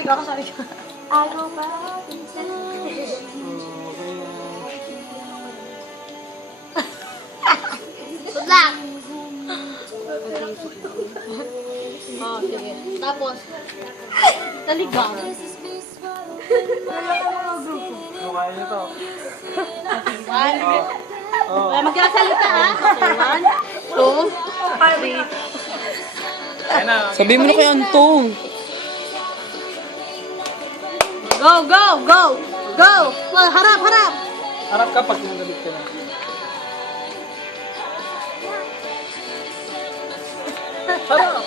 Kasali ka, kasali ka. Ako ba? Good luck! Oh, sige. Tapos, taligang. Kaya nyo to. One. Oh. Magkasalita ha. Okay, 1, 2, 3. Ayan na. Sabi mo na kay Antong. Go, go, go! Go! Harap, harap! Harap ka pag nagalit ka na. Harap!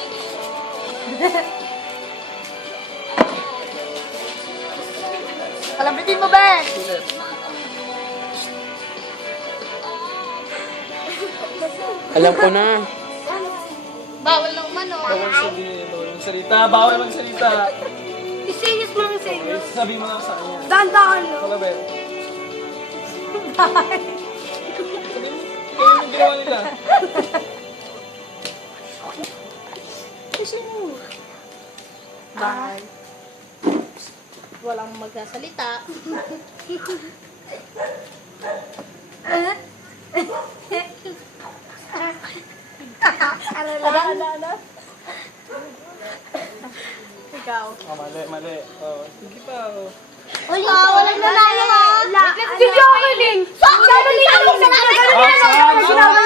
Kalabitin mo, be! Ulit. Alam ko na. Bawal na umano. Bawal sabihin, bawal magsalita. Bawal magsalita. Isinis mo rin sa inyo. Sabi mo lang sa kanya. Dandahan no? Wala ba? Sabi mo, kaya yung ginawa nila. Bye. Walang magsasalita. Ano? Ikaw. Oh, mali, mali. Oh, sige pa. Oh. Walang nanalo ha. Video ko din! Sabi nila! Outside!